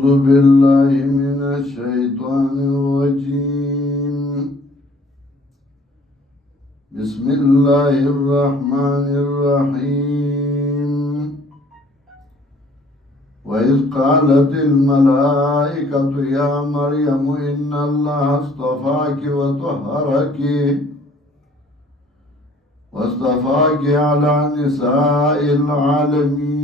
أعوذ بالله من الشيطان الرجيم. بسم الله الرحمن الرحيم. وإذ قالت الملائكة يا مريم إن الله اصطفاك واصطفاك على نساء العالمين.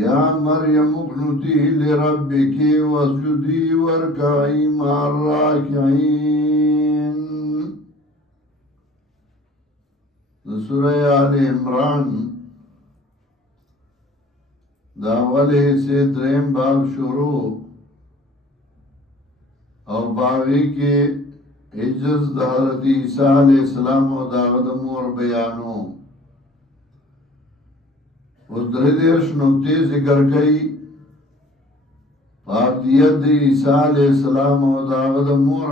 يا مريم اقنتي لربك واسجدي واركعي مع الراكعين. سورة آل عمران دا اولی سے دریم باب شروع او باوی کے عجز دا حضرت عیسیٰ علیہ السلام و داغد مور بیانو. اس دردیش نکتے ذکر گئی فابدیت دی عیسیٰ علیہ السلام و داغد مور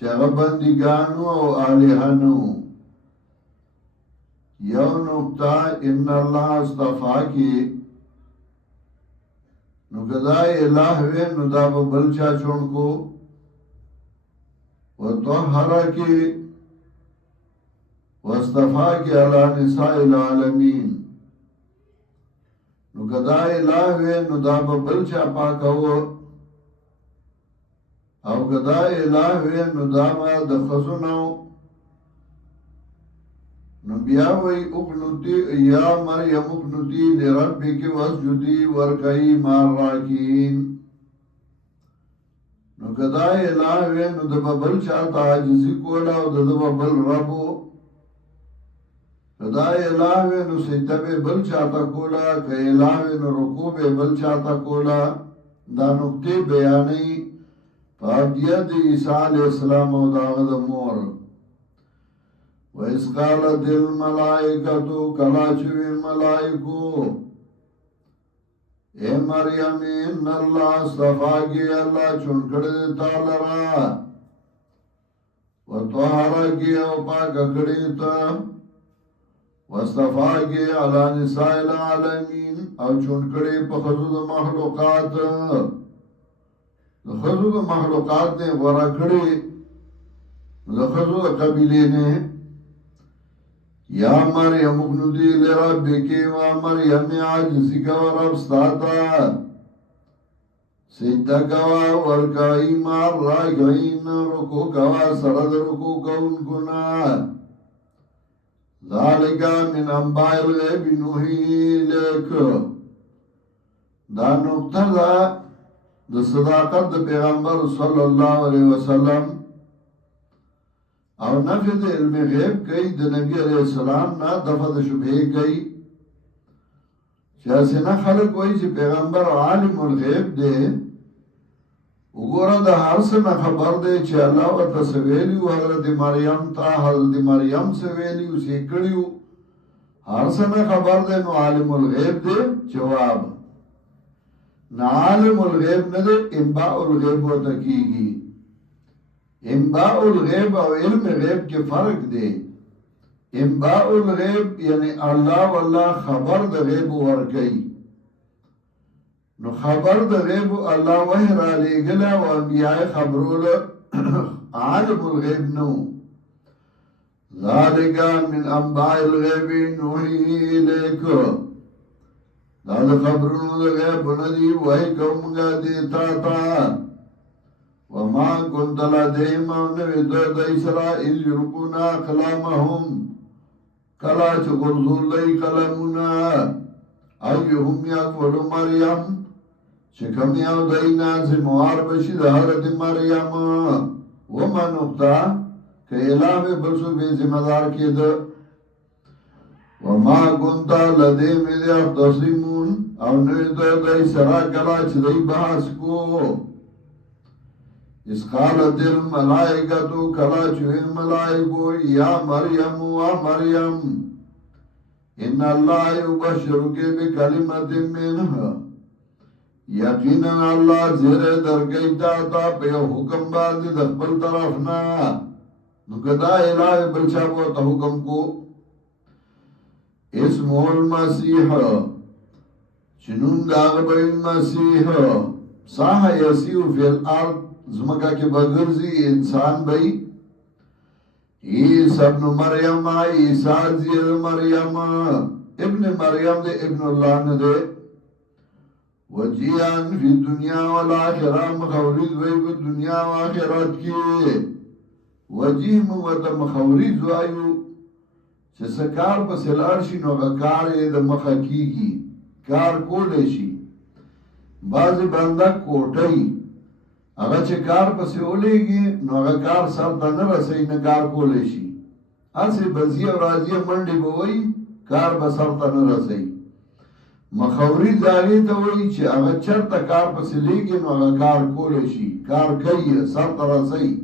شغبندگانو او آلیہانو. یو نکتا ان اللہ اصطفاکی نو کدای الہ وی نو دا بلچا چونکو و طہرکی واصطفاکی علی نساء العالمین نو کدای الہ وی نو دا بلچا پاکو او کدای الہ وی نو دا دخزنو نو بیا وی اقنتی یا مریم اقنتی لربک واسجدی ورکعی مع الراکعین. نو کدای الہ وی نو دبا بل چاہتا عاجزی کولا او دبا بل ربو. کدای الہ وی نو سجدہ بے بل چاہتا کولا کہ الہ وی نو رکوع بے بل چاہتا کولا. دا نکتے بیانی فابدیت عیسیٰ علیہ السلام و داغد مور. وَإِذْ قَالَتِ الْمَلَائِكَةُ کلاچوی ملائکو اے مریم ان اللہ اصطفاکی اللہ چونکڑ دیتا لرا وطہرکی او پاک کڑیتا واصطفاکی علی نساء العالمین او چونکڑی پا خزود مخلوقات خزود مخلوقات نے غورا کڑی خزود قبیلے نے. یا مریم اقنتی لربکی و مریم عاجزی کا رب ستاتا سجدہ کوا ورکعی مع الراکعین رکو کوا سرد رکو کون کنا. ذالکا من انباء الغیب نوحی الیک. دا نکتہ دا صداقت دا پیغمبر صلی اللہ علیہ وسلم او نفی دا علم غیب کئی دا نبی علیہ السلام نا دفع دا شبہ کئی چاہسی نا خلق وئی چی پیغمبر عالم الغیب دے اگورا دا ہر سے نا خبر دے چی اللہ و تسویلیو حضرت مریم تا حضرت مریم سویلیو سیکڑیو ہر سے نا خبر دے نو عالم الغیب دے جواب نا عالم الغیب ندے انباء الغیب و تکیگی. انباء الغیب او علم غیب کے فرق دے. انباء الغیب یعنی اللہ واللہ خبر دا غیب ورکی نو خبر دا غیب اللہ وحی را لے گلا و انبیاء خبرول عالم الغیب نو. ذالکا من انباء الغیب نوحی الیکو دا خبرون دا غیب ندی وحی کمگا دیتا تا. وما كنت لديهم نبي إسرائيل يلقون أقلامهم كلا تقرضوا لي قلمنا أيهم يقبل مريم شكم يودينا زموار بشد حضرت مريم. وما نقطة كإله بلسو بزمدار كده. وما كنت لديهم إذ يختصمون أو نبي إسرائيل كلا تدي بحثكو. اس قالت الملائکتو کلاچوی ملائکو یا مریم و مریم ان اللہ یبشرکی بکلمت منہ یقینا اللہ زیر درگیتا تا پہ حکم باندی دخبل طرفنا. نو کدا الہ بلچا بوتا حکم کو اسمه المسیح چنون داغ بی المسیح صح یسیو فی الارض زمکا کے بگرزی انسان بی عیسی ابن مریم عیسی زیر مریم ابن مریم دے ابن اللہ نے دے وجیان فی دنیا والآخرہ مخورید وی بی دنیا و آخرت کی وجیه موتا مخورید ویو چه سکار پس الارشی نوغا کار دا مخا کیگی کار کولشی بعضی بنده کوٹی اگه چه کار پسی اولیگی نو اگه کار سر تا نرسی نکار کولشی اسی بزی و راجی منڈی بوئی کار بسر تا نرسی مخوری زاگی تا وئی چه اگه چر تا کار پسی لیگی نو اگه کار کولشی کار کئی سر تا رسی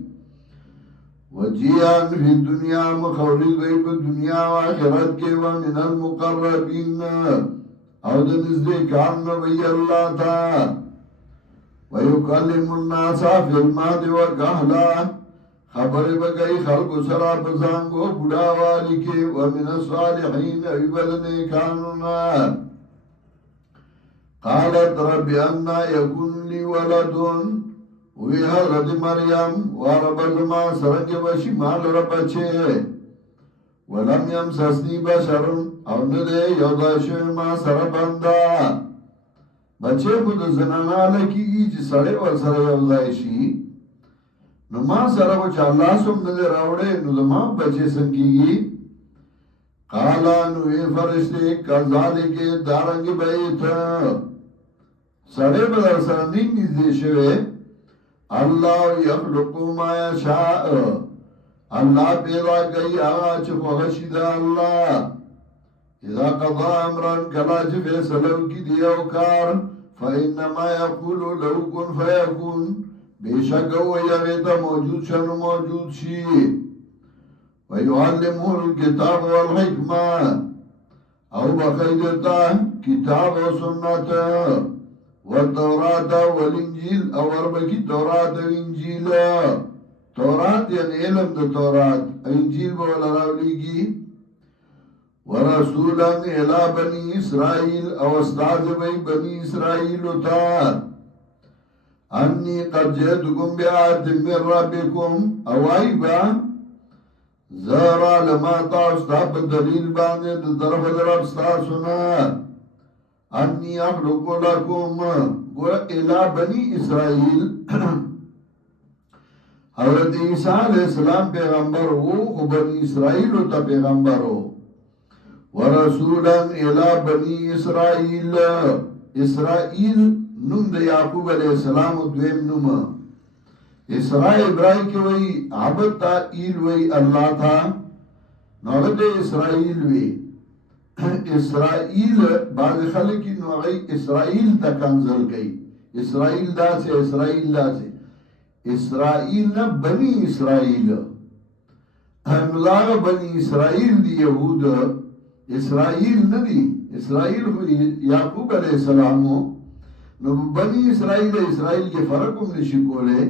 وجیان فی دنیا مخوری وی پا دنیا و آخرت کے و من المقربین او دنزدیکان نبی اللہ تا وَيُكَلِّمُ النَّاسَ فِي الْمَهْدِ وَكَهْلًا خبر بگئی خلق سرا بزانگو بڑا والی کے وَمِنَ الصَّالِحِينَ وِبَدْنِ كَانُنَا قَالَتْ رَبِّ أَنَّا يَكُنْ لِي وَلَدٌ وی حضرت مریم وارب زما سرنگ بشی مال ربچے ولم يمسسني بشر او ندے یوداشو ما سربندا بچے خود زنانا لکی گی چی سڑے ور سر یوزائشی نو ما سر وچا اللہ سم ندے راوڑے نو دما بچے سنکی گی قالا نو اے فرشتے کذالے کے دارنگ بیت سڑے بدر سر نیم نزدے شوے اللہ یخلقو ما یشاء اللہ پیدا گئی آج خوشید اللہ اذا قضا امران کلاج فیصلو کی دیو کار فإنما یقولو لو کن فیکون بے شک ہو یغیتا موجود شن موجود شی ویعلمو الکتاب والحکمہ او بخیدتا کتاب و سنت والتورات والانجیل او اربکی تورات و انجیل تورات یعنی علم دا تورات انجیل بولا راولیگی ورسولا الى بنی اسرائیل او استاذ بی بنی اسرائیل تا انی قد جئتکم بیعات من ربکم او آئی با زہرا لما تا استاب دلیل بانے دا طرف درب ستاسونا انی اخلق لکم گورا الى بنی اسرائیل حضرت عیسیٰ علیہ السلام پیغمبر ہو خو بنی اسرائیل تا پیغمبر ہو ورسولا الى بنی اسرائیل اسرائیل نم دا یعقوب علیہ السلام دویم نم اسرائیل ابراہی کے وی عبد تا ایل وی اللہ تھا نوغت اسرائیل وی اسرائیل بعض خلقی نوغی اسرائیل تا کنزل گئی اسرائیل دا سے اسرائیل دا سے اسرائیل نا بنی اسرائیل نظام بنی اسرائیل دی یہود اسرائیل ندی اسرائیل یعقوب علیہ السلام نو بنی اسرائیل اسرائیل کے فرقم نشکولے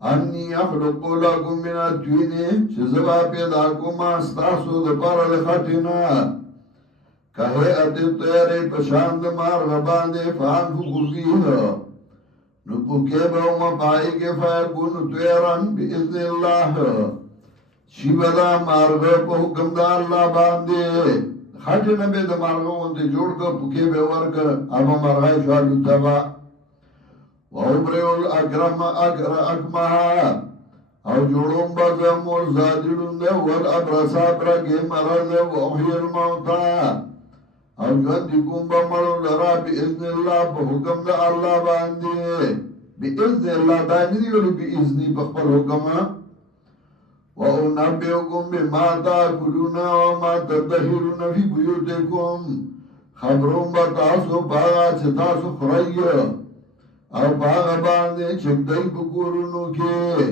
انی اخلق لکم من الطین چزبا پیدا کما استاسو دپار لخطنا کہے اتر پشاند مار غباندے فانفقو فیہ نو پوکے باوما پائی کے فیکون تیران بإذن اللہ شیبدا مارغا پا حکم دا اللہ باندے خاٹے نبی دا مارغا وانتے جوڑ کا پوکے بے ورکا ابا مارغای شوالو تبا وعبریو الاکرم اکمہا او جوڑوں بازم والزادرون دے والابرسا برگے مرد وحی الموتا او جوندی کنبا مرو لرا بإذن اللہ پا حکم دا اللہ باندے بإذن اللہ دائنی ولی بإذنی پخبر حکمہ وَأُنَبِّئُكُمْ بِمَا تَأْكُلُونَ وَمَا تَدَّخِرُونَ فِي بُيُوتِكُمْ خبروں بتاسو باغا چتاسو خرائی او باغا باندے چکدائی بکورونو کے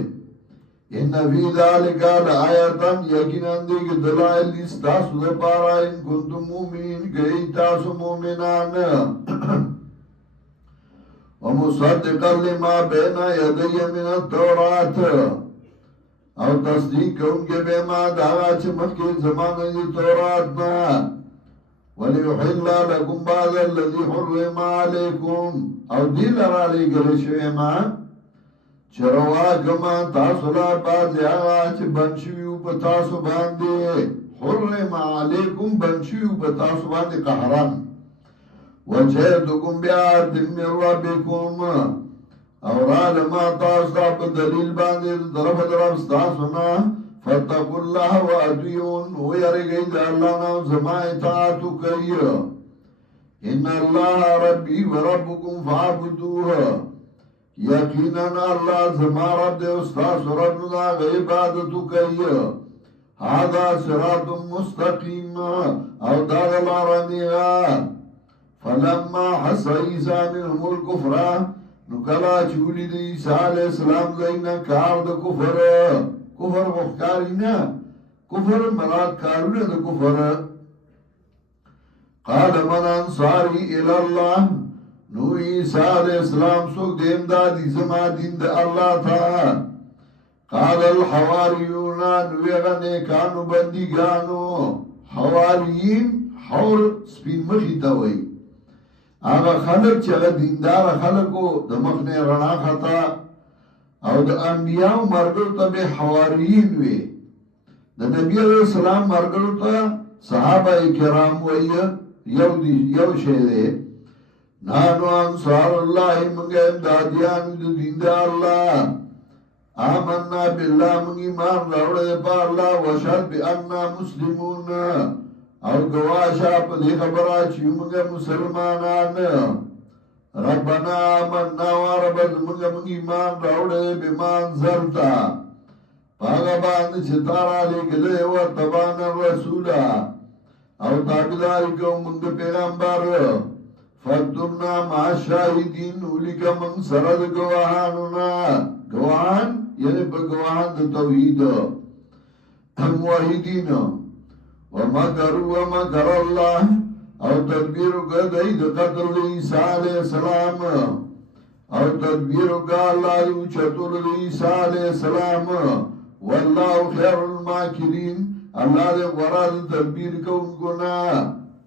ان فی ذالکا لآیتاً یقیناً دے کہ دلائل استاسو دے پارا ان کنتم مومنین گئی تاسو مومنان ومصدقا لما بین یدی من التورات او تصدیق ان کے بے ما داغا چمک کے زمانہ دی تورات نا وليحل لكم بعض الذي حرم عليكم او دي لرا لګل شوی ما چروا کما تاسو لا باز هغه چې بنشیو په تاسو باندې حرم علیکم بنشیو په تاسو باندې قهرن وجهدکم بیاد من ربکم او را لما تاسو په دلیل باندې طرف تاسو نه فاتقوا الله وأطيعون ويرجع الله نو زما اطاعت کوي ان الله ربي وربكم فاعبدوه یقینا الله زما رب دې استاد رب لا عبادت کوي هذا صراط مستقيم او دا لارنيا فلما حس عيسى منهم الكفر نکلا چولی دی عیسی علیہ السلام دینا کار دا کفر کفر مخکاری نا کفر مراد کارونه دا کفر قال من انصاری الاللہ نو عیسی علیہ السلام سوک دیم دا دی زما دین دا اللہ تھا قال الحواریون نویغا نیکانو بندگانو حواریین حور سپین مخی تاوئی آغا خلق چگه دیندار خلقو دا مخنی رنا خطا او د انبیاء مرګرو ته به حواریین وي د نبی علیہ السلام مرګرو ته صحابه کرام وایي یو شی دی نانو انصار الله موږ امدادیان د دین د الله آمنا بالله موږ ایمان راوړل په الله وشهد بأننا مسلمون او گواشه په دې خبره چې موږ مسلمانان ربنا آمنا ورب زمونږ ایمان راوړې بمان زرتا پاګه باندې چې تارا لګلې او تبان رسول او تابعداري کوم موږ پیغمبر فدنا ما شاهدین ولیکه من سره د گواهانو نه گواهان یعنی په گواهان د توحید موحدین ومکروا ومکر الله او تدبیر گدئی د قتل عیسی علیہ السلام او تدبیر کا اللہ چتول عیسی علیہ السلام والله خیر الماکرین اللہ دے غرض تدبیر کو ان کو نا